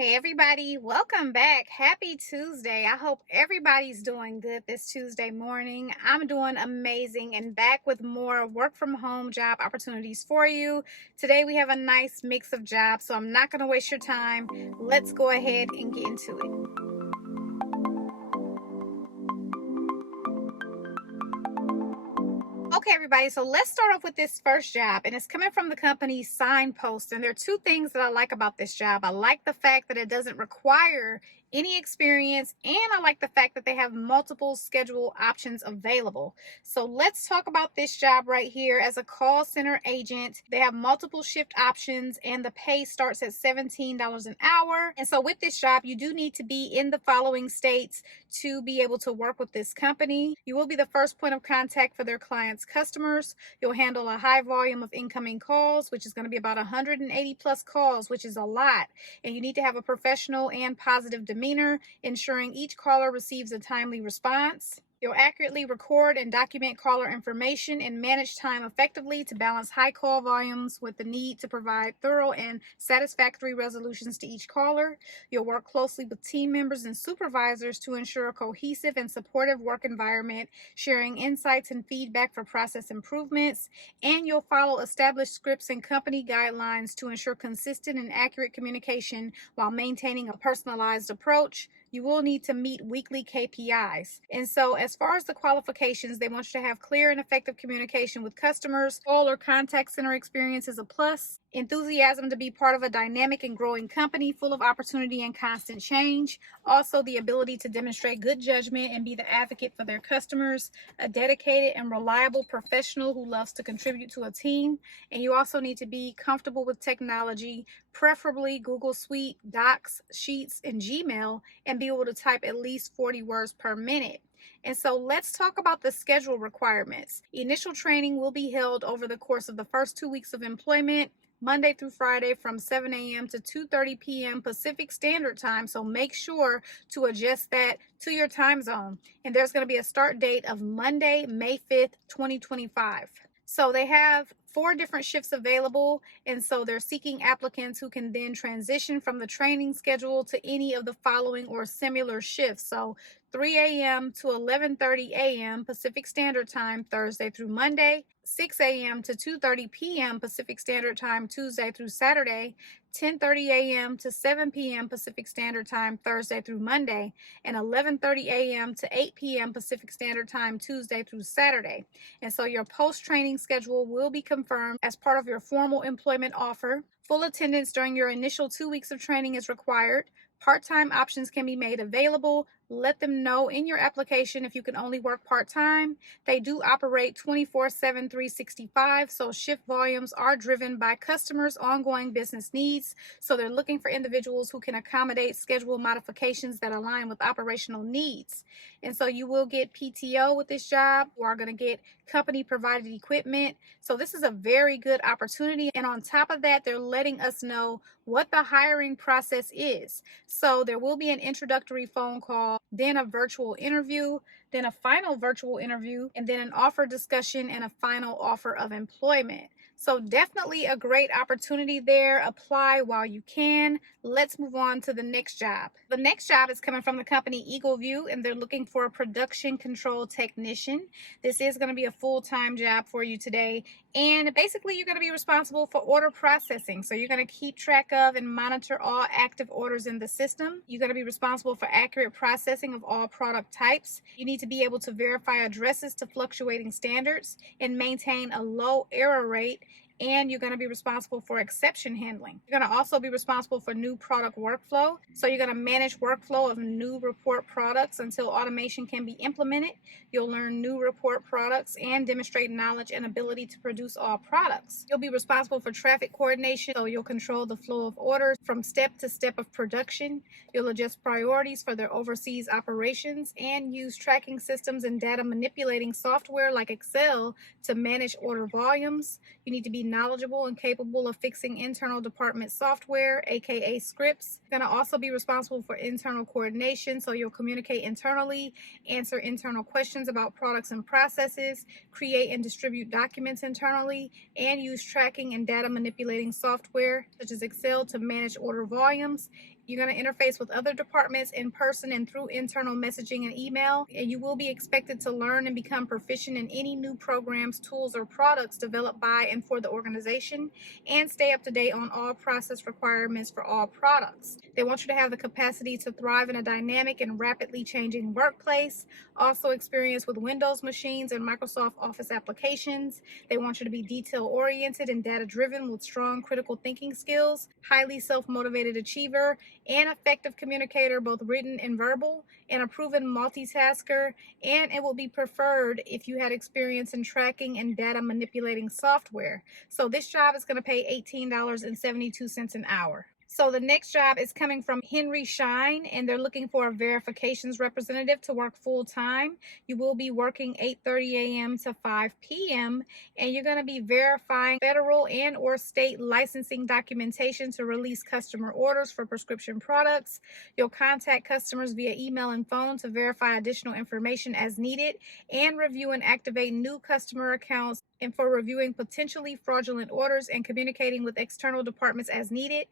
Hey everybody, welcome back. Happy Tuesday. I hope everybody's doing good this Tuesday morning. I'm doing amazing and back with more work from home job opportunities for you. Today we have a nice mix of jobs, so I'm not going to waste your time. Let's go ahead and get into it. Okay, everybody, so let's start off with this first job, and it's coming from the company SignPost. And there are two things that I like about this job. I like the fact that it doesn't require any experience, and I like the fact that they have multiple schedule options available. So let's talk about this job right here. As a call center agent, they have multiple shift options, and the pay starts at $17 an hour. And so with this job, you do need to be in the following states to be able to work with this company. You will be the first point of contact for their clients' customers. You'll handle a high volume of incoming calls, which is going to be about 180 plus calls, which is a lot. And you need to have a professional and positive demeanor, ensuring each caller receives a timely response. You'll accurately record and document caller information and manage time effectively to balance high call volumes with the need to provide thorough and satisfactory resolutions to each caller. You'll work closely with team members and supervisors to ensure a cohesive and supportive work environment, sharing insights and feedback for process improvements. And you'll follow established scripts and company guidelines to ensure consistent and accurate communication while maintaining a personalized approach. You will need to meet weekly KPIs. And so as far as the qualifications, they want you to have clear and effective communication with customers. Call or contact center experience is a plus. Enthusiasm to be part of a dynamic and growing company full of opportunity and constant change. Also, the ability to demonstrate good judgment and be the advocate for their customers. A dedicated and reliable professional who loves to contribute to a team. And you also need to be comfortable with technology, preferably Google Suite, Docs, Sheets, and Gmail, and be able to type at least 40 words per minute. And so let's talk about the schedule requirements. Initial training will be held over the course of the first 2 weeks of employment, Monday through Friday from 7 a.m. to 2:30 p.m. Pacific Standard Time. So make sure to adjust that to your time zone. And there's going to be a start date of Monday, May 5th, 2025. So they have 4 different shifts available, and so they're seeking applicants who can then transition from the training schedule to any of the following or similar shifts. So 3 a.m. to 11:30 a.m. Pacific Standard Time, Thursday through Monday, 6 a.m. to 2:30 p.m. Pacific Standard Time, Tuesday through Saturday, 10:30 a.m. to 7 p.m. Pacific Standard Time, Thursday through Monday, and 11:30 a.m. to 8 p.m. Pacific Standard Time, Tuesday through Saturday. And so your post-training schedule will be confirmed as part of your formal employment offer. Full attendance during your initial 2 weeks of training is required. Part-time options can be made available. Let them know in your application if you can only work part-time. They do operate 24/7, 365, so shift volumes are driven by customers' ongoing business needs. So they're looking for individuals who can accommodate schedule modifications that align with operational needs. And so you will get PTO with this job. You are going to get company-provided equipment. So this is a very good opportunity. And on top of that, they're letting us know what the hiring process is. So there will be an introductory phone call, then a virtual interview, then a final virtual interview, and then an offer discussion and a final offer of employment. So definitely a great opportunity there. Apply while you can. Let's move on to the next job. The next job is coming from the company Eagleview, and they're looking for a production control technician. This is going to be a full-time job for you today. And basically, you're going to be responsible for order processing. So you're going to keep track of and monitor all active orders in the system. You're going to be responsible for accurate processing of all product types. You need to be able to verify addresses to fluctuating standards and maintain a low error rate. And you're going to be responsible for exception handling. You're going to also be responsible for new product workflow. So you're going to manage workflow of new report products until automation can be implemented. You'll learn new report products and demonstrate knowledge and ability to produce all products. You'll be responsible for traffic coordination. So you'll control the flow of orders from step to step of production. You'll adjust priorities for their overseas operations and use tracking systems and data manipulating software like Excel to manage order volumes. You need to be knowledgeable and capable of fixing internal department software, aka scripts. You're going to also be responsible for internal coordination, so you'll communicate internally, answer internal questions about products and processes, create and distribute documents internally, and use tracking and data manipulating software such as Excel to manage order volumes. You're going to interface with other departments in person and through internal messaging and email, and you will be expected to learn and become proficient in any new programs, tools, or products developed by and for the organization, and stay up to date on all process requirements for all products. They want you to have the capacity to thrive in a dynamic and rapidly changing workplace, also experience with Windows machines and Microsoft Office applications. They want you to be detail-oriented and data-driven with strong critical thinking skills, highly self-motivated achiever, and effective communicator, both written and verbal, and a proven multitasker, and it will be preferred if you had experience in tracking and data manipulating software. So this job is going to pay $18.72 an hour. So the next job is coming from Schein, and they're looking for a verifications representative to work full time. You will be working 8:30 a.m. to 5 p.m. and you're going to be verifying federal and or state licensing documentation to release customer orders for prescription products. You'll contact customers via email and phone to verify additional information as needed, and review and activate new customer accounts, and for reviewing potentially fraudulent orders and communicating with external departments as needed.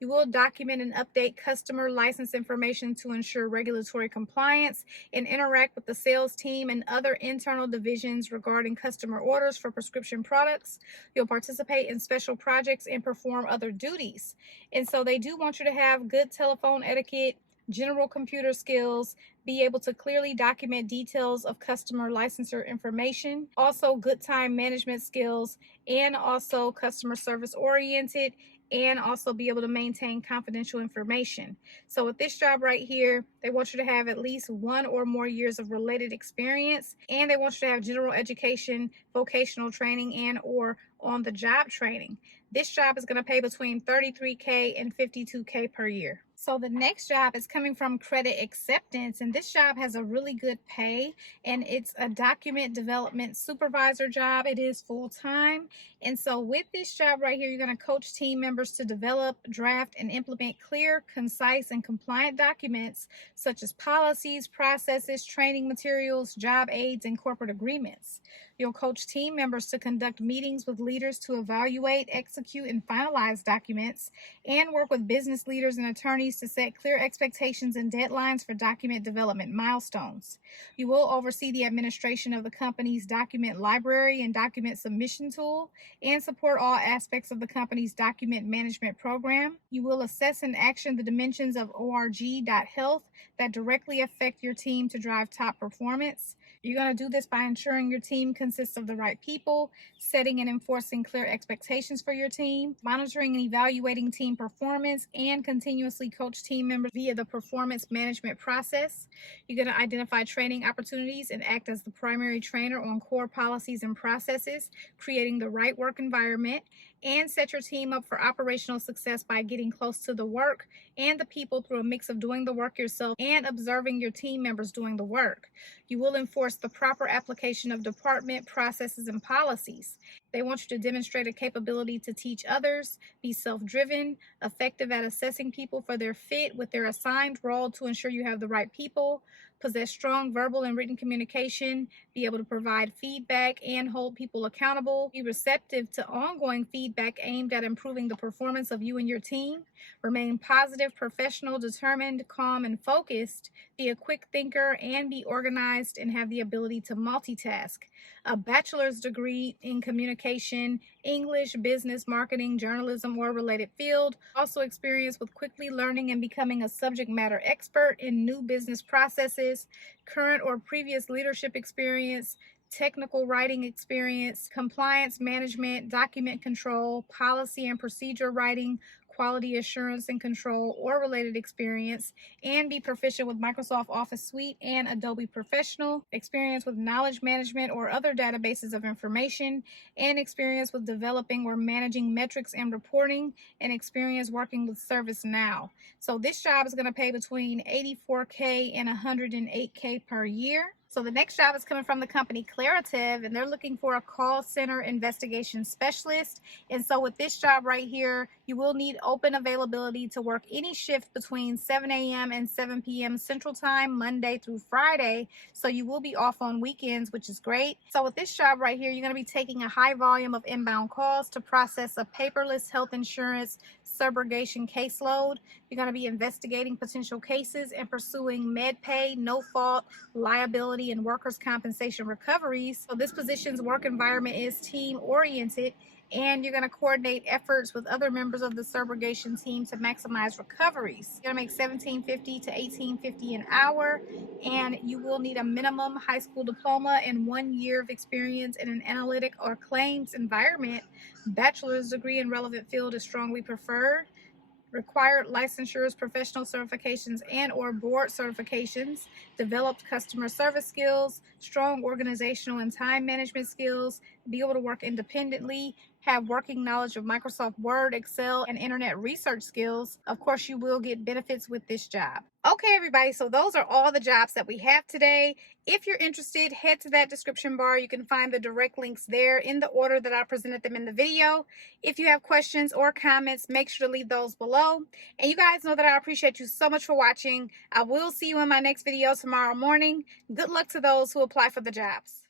You will document and update customer license information to ensure regulatory compliance, and interact with the sales team and other internal divisions regarding customer orders for prescription products. You'll participate in special projects and perform other duties. And so they do want you to have good telephone etiquette, general computer skills, be able to clearly document details of customer licensor information, also good time management skills, and also customer service oriented, and also be able to maintain confidential information. So with this job right here, they want you to have at least 1 or more years of related experience, and they want you to have general education, vocational training, and or on the job training. This job is going to pay between $33K and $52K per year. So the next job is coming from Credit Acceptance, and this job has a really good pay, and it's a document development supervisor job. It is full-time. And so with this job right here, you're going to coach team members to develop, draft, and implement clear, concise, and compliant documents such as policies, processes, training materials, job aids, and corporate agreements. You'll coach team members to conduct meetings with leaders to evaluate, execute, and finalize documents, and work with business leaders and attorneys to set clear expectations and deadlines for document development milestones. You will oversee the administration of the company's document library and document submission tool, and support all aspects of the company's document management program. You will assess and action the dimensions of org.health that directly affect your team to drive top performance. You're going to do this by ensuring your team consists of the right people, setting and enforcing clear expectations for your team, monitoring and evaluating team performance, and continuously coach team members via the performance management process. You're going to identify training opportunities and act as the primary trainer on core policies and processes, creating the right work environment, and set your team up for operational success by getting close to the work and the people through a mix of doing the work yourself and observing your team members doing the work. You will enforce the proper application of department processes and policies. They want you to demonstrate a capability to teach others, be self-driven, effective at assessing people for their fit with their assigned role to ensure you have the right people, possess strong verbal and written communication, be able to provide feedback and hold people accountable, be receptive to ongoing feedback aimed at improving the performance of you and your team, remain positive, professional, determined, calm, and focused, be a quick thinker, and be organized and have the ability to multitask. A bachelor's degree in communication, English, business, marketing, journalism, or related field. Also experience with quickly learning and becoming a subject matter expert in new business processes, current or previous leadership experience, technical writing experience, compliance management, document control, policy and procedure writing, quality assurance and control, or related experience, and be proficient with Microsoft Office Suite and Adobe Professional, experience with knowledge management or other databases of information, and experience with developing or managing metrics and reporting, and experience working with ServiceNow. So this job is going to pay between $84K and $108K per year. So the next job is coming from the company Claritev, and they're looking for a call center investigation specialist. And so with this job right here, you will need open availability to work any shift between 7 a.m. and 7 p.m. Central Time, Monday through Friday. So you will be off on weekends, which is great. So with this job right here, you're going to be taking a high volume of inbound calls to process a paperless health insurance subrogation caseload. You're going to be investigating potential cases and pursuing med pay, no fault, liability, and workers' compensation recoveries. So this position's work environment is team oriented, and you're going to coordinate efforts with other members of the subrogation team to maximize recoveries. You're going to make $17.50 to $18.50 an hour, and you will need a minimum high school diploma and 1 year of experience in an analytic or claims environment. Bachelor's degree in relevant field is strongly preferred. Required licensures, professional certifications, and or board certifications, developed customer service skills, strong organizational and time management skills, be able to work independently, have working knowledge of Microsoft Word, Excel, and internet research skills. Of course, you will get benefits with this job. Okay, everybody, so those are all the jobs that we have today. If you're interested, head to that description bar. You can find the direct links there in the order that I presented them in the video. If you have questions or comments, make sure to leave those below. And you guys know that I appreciate you so much for watching. I will see you in my next video tomorrow morning. Good luck to those who apply for the jobs.